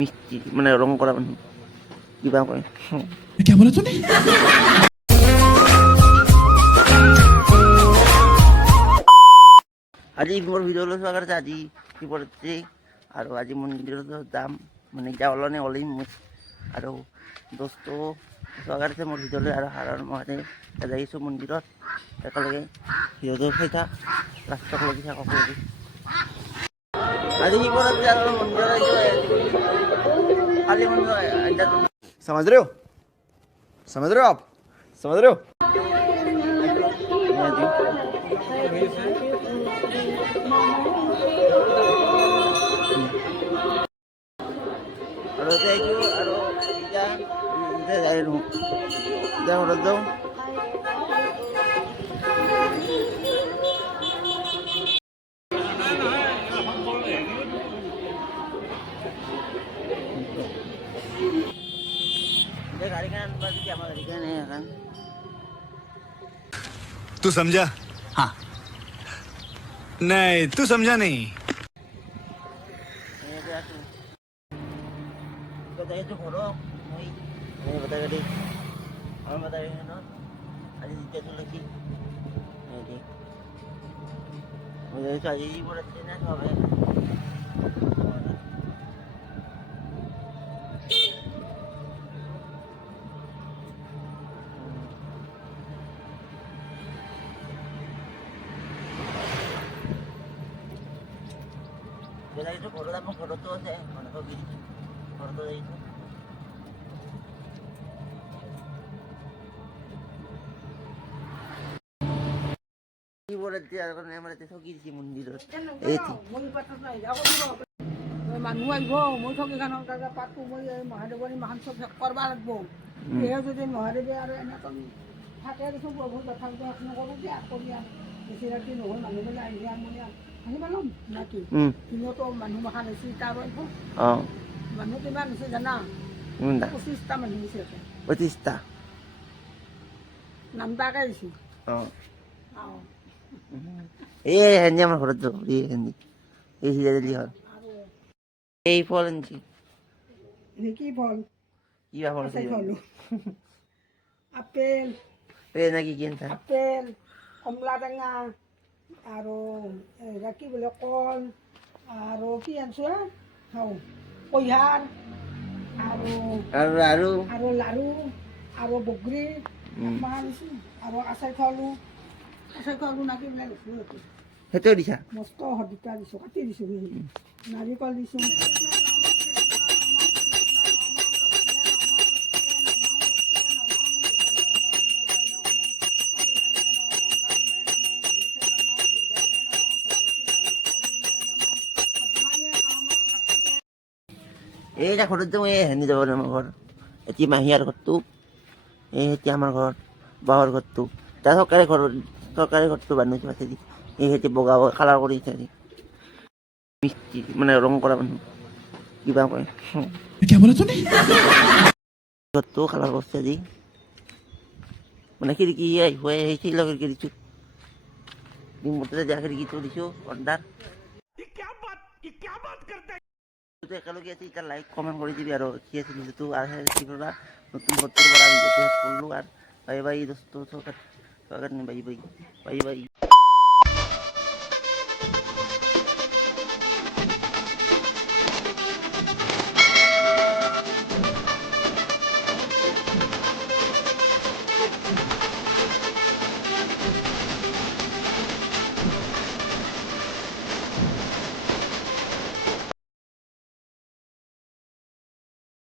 মিষ্টি মানে ৰং কৰা মানুহ কিবা কয় क्या बोला तूने আজি মোৰ ভিডিঅ'লৈ চোৱা কাৰণে আজি কি কৰিছে আৰু আজি মন্দিৰত যাম মানে যাবলৈ ওলাইম মই আৰু দোস্ত চোৱা কাৰণে মোৰ ভিডিঅ'লৈ আৰু হাৰৰ মহাতে যাইছোঁ মন্দিৰত একেলগে ভিডিঅ'টো চাই থাক লাষ্টক লাগি থাক সকলোকে আজি কি কৰিছে আৰু মন্দিৰত কালি মন্দিৰত समझ रहे हो आप समझ रहे हो আৰু এতিয়া আৰু এতিয়া যাই ৰুম এতিয়া ঘৰত যাওঁ এতিয়া গাড়ীখন আনবা যদি আমাৰ গাড়ীখন এখন तू समझा हाँ नहीं तू समझा नहीं itu korok, ini betul tadi, orang betul ini no, ada tiga tu lagi, ini, mudah itu aja ibu dah sini tu apa? Jadi itu korok apa korok tu saya, mana kau gini, korok tu itu. মানুহ আহিব মই ঠগীখানৰ কাৰণে পাতো মই মহাদেৱৰ মাহান চব শেষ কৰিব লাগিব সেয়ে যদি মহাদেৱে আৰু এনেকৈ থাকে দেখোন প্ৰভু তথাপিতো নকৰোঁ দিয়া কৰি বেছি ৰাতি নহয় মানুহবিলাক আহিলে মই আহি পালাম নাকি দিনতো মানুহ মাখান হৈছে তাৰ আহিব মানুহ কিমান হৈছে জানা 25টা মানুহ হৈছে 25টা নামটাকে হৈছে এই হেন্দি আমাৰ ঘৰত যাওঁ এই হেন্দি এই সিজা দিলি হ'ল এই ফল আনছি কি ফল কিবা ফল আছে আপেল এই নাকি কি আনছা আপেল কমলা টেঙা আৰু কি বোলে কল আৰু কি আনছো কইহাৰ আৰু আৰু লাৰু আৰু বগৰী আনিছোঁ আৰু আচাৰ খোৱালোঁ নাকি বোলে লৈছোঁ সেইটোও দিছা মস্ত হদিকা দিছোঁ কাটি দিছোঁ নাৰিকল দিছোঁ এইটা ঘৰত যাওঁ এই হেন্দি যাব আমাৰ ঘৰ এতিয়া মাহীয়াৰ ঘৰটো এই এতিয়া আমাৰ ঘৰত বাহৰ ঘৰটো তাৰ চৰকাৰী ঘৰটো বান্ধি পাছে দি এই সেতি বগা কালাৰ কৰি মিষ্টি মানে ৰং কৰা মানুহ কিবা কয় क्या बोला तूने ঘৰটো কালাৰ কৰিছে দি মানে খিৰিকী হৈ আহিছে খিৰিকী দিছোঁ ডিমতে দিয়া খিৰিকীটো দিছোঁ অৰ্ডাৰ একেলগে আছে এতিয়া লাইক কমেণ্ট কৰি দিবি আৰু কি আছিল ভিডিঅ'টো আৰু নতুন বস্তুৰ পৰা ভিডিঅ'টো শেষ কৰিলোঁ আৰু বাই বাই দোস্ত বাই বাই